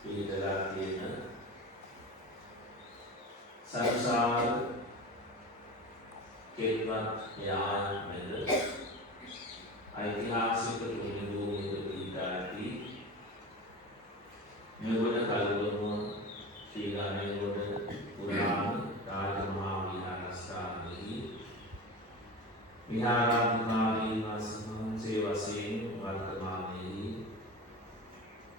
පිළිදලා තියෙන සංසාර කෙල්වත් යායන් මැද ඓතිහාසික පුණ්‍යභූමියක පිහිටා ඇති මෙවන කල්වම ශ්‍රී ගණේගොඩ පුරාණ රාජමහා විහාරස්ථානයෙහි විහාරාධිකාරීන් වහන්සේ වශයෙන් වර්තමානයේහි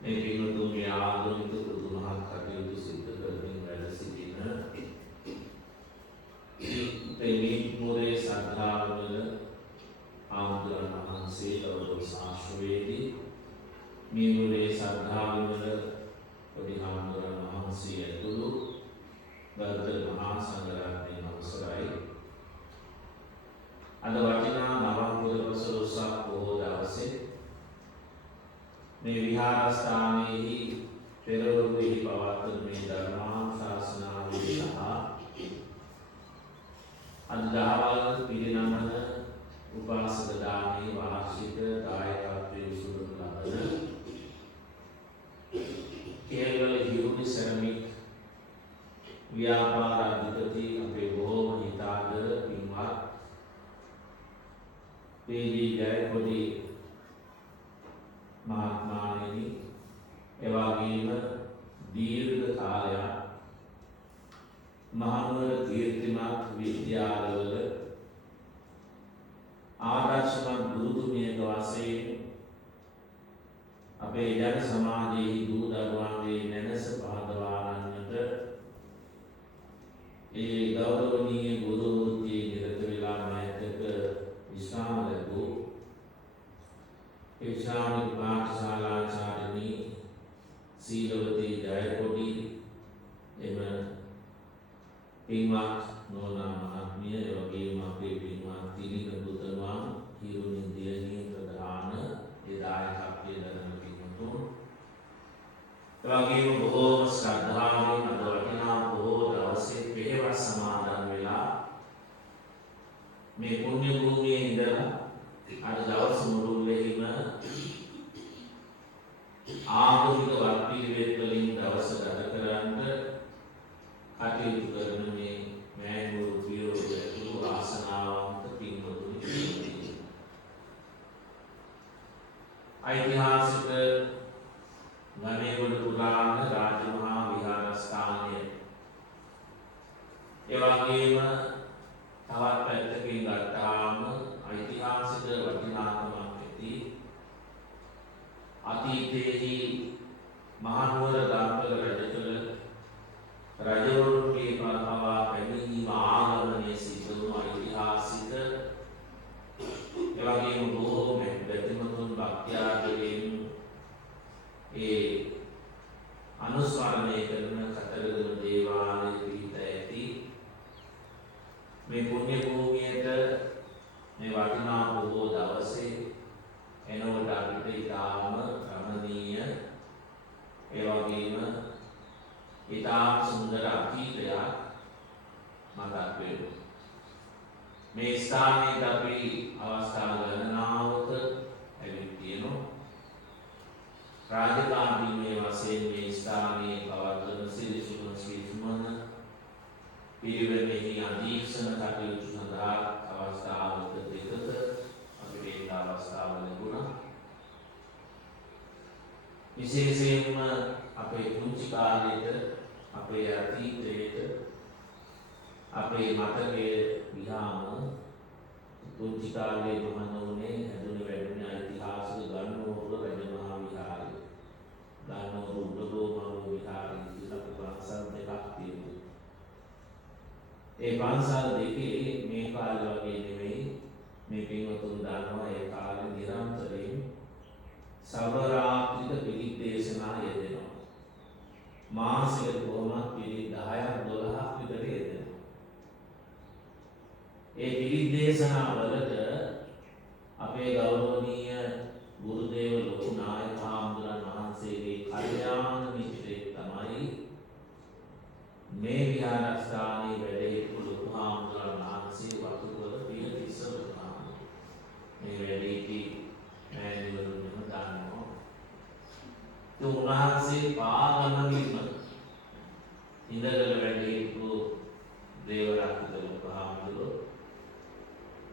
මේ පින්වතුන්ගේ ආගමික පුදුමහත් කටයුතු සිදු කරමින් වැඩ සිටින තෙමී සද්ධාවල ආමුදුරන් වහන්සේ ගෞරව ශාස්ත්‍රවේදී මීමුරේ සද්ධාවල පොඩි ආමුදුරන් වහන්සේ ඇතුළු බර්ධ මහා සංඝරත්නයේ අවසරයි අද වටිනා නවම්පුර පසළොස්වක බොහෝ දවසේ මේ විහාරස්ථානයෙහි පෙරවරුෙහි පවත්වන මේ ධර්මානුශාසනාවේ සහ අද දහවල් පිරිනමන උපාසක දානයේ වාර්ෂික දායකත්වයේ විසුරුවන ලබන කේවල හිරුනි සෙරමික් ව්‍යාපාර අධිපති අපේ බොහෝම හිතාදර පින්වත් පී.ජී. ජයකොඩි මහත්මයාණෙනි එවැගේම දීර්ඝ කාලයක් මහනුවර කීර්තිමත් විද්‍යාලවල ආදර්ශමත් ගුරුතුමියක වශයෙන් අපේ ජන සමාජයේ දූ දරුවන්ගේ නැනස පහදවා ගන්නට ඒ ගෞරවනීය ගුරු වෘත්තියේ නිරත වෙලා මෑතක විශ්‍රාම ලැබූ ඉස්ලාමික පාඨශාලාචාර්යනී සීලවතී ජයකොඩි එම පින්වත් නෝනා මහත්මිය එවැගේම අපේ පින්වත් තිලින පුතණුවන් හිරුනි දියණිය ප්‍රධාන ඒ දායකත්වයේ දරන පින්වතුන් එවැගේම බොහෝම ශ්‍රද්ධාවෙන් අද වටිනා බොහෝ දවසේ පෙරවස් සමාදන් වෙලා මේ පුණ්‍ය භූමියේ ඉඳලා අද දවස් මුළුල්ලේම ආගමික වත්පිළිවෙත් වලින් දවස ගත කරන්න කටයුතු කරන මේ මෑණිවරු පියවරු ඇතුළු ආසනාවන්ත පින්වතුනි ඓතිහාසික ගණේගොඩ පුරාණ රාජමහා විහාරස්ථානය එවැගේම තවත් පැත්තකින් ගත්තාම ඓතිහාසික වටිනාකමක් ඇති අතීතයේහි මහනුවර ගම්පල රජතුල රජවරුන්ගේ පවා පැමිණීම ආගමනයේ සිදු වූ ඓතිහාසික එවැගේම බොහෝ බැතිමතුන් භක්තියාගයෙන් ඒ අනුස්මරණය කරන කතරගම දේවාලයේ පිහිට ඇති මේ පුණ්‍ය භූමියට මේ වටිනා බොහෝ දවසේ එනකොට අපිට ඉතාම රමණීය ඒ වගේම ඉතාම සුන්දර අතීතයක් මතක් වෙනවා. මේ ස්ථානයේ අපි අවස්ථා ගණනාවක ඇවිත් තියෙනවා. රාජකාරීමේ වශයෙන් මේ ස්ථානයේ පවත්වන සිරිසුමන පිරිවෙනෙහි අධීක්ෂණ කටයුතු සඳහා අවස්ථාවක දෙකක අපිට ඒ අවස්ථාව ලැබුණා. විශේෂයෙන්ම අපේ පුංචි කාලේට අපේ අතීතයට අපේ මතකයේ විහාම පුංචි කාලේ මහනුවරේ හැදුණු වැඩුණු ඓතිහාසික ගන්නෝරුව රජමහා විහාරය ගන්නෝරුව උඩගෝමහා විහාරය කියලා පන්සල් දෙකක් තියෙනවා. ඒ පන්සල් දෙකේ මේ කාලේ වගේ නෙවෙයි මේ පින්වතුන් දන්නවා ඒ කාලේ නිරන්තරයෙන් සබරාත්‍රික පිළිත් දේශනා යෙදෙනවා. මාසෙකට කොහොමත් පිළිත් 10ක් 12ක් විතර යෙදෙනවා. ඒ පිළිත් දේශනා වලට අපේ ගෞරවනීය ගුරුදේව ලොකු නායක හාමුදුරන් වහන්සේගේ කල්යාණ මිත්‍රයෙක් තමයි මේ විහාරස්ථානයේ වැඩ සිටි ලොකු හාමුදුරන් වහන්සේ වතුකොළ පියතිස්ස වතාන මේ වැඩ සිටි මෑණිවරුන්ම දන්නවා. උන්වහන්සේ පාද පාගමනීම ඉඳගල වැඩිහිටපු දේවරාජිත ලොකුහාමුදුරුවෝ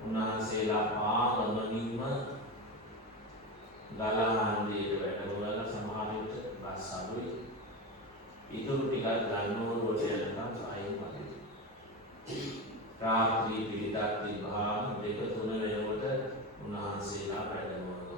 උන්වහන්සේලා පාගමනීම ගලහන්දියට වැඩමවලා සමහර විට බස් අඩුයි. ඉතුරු ටිකක් ගන්නෝරුවට යනකම් අයින් වගේ. රාත්‍රී පිරිතක් තිබ්බහම 2-3 වෙනකොට උන්වහන්සේලා වැඩමවනවා.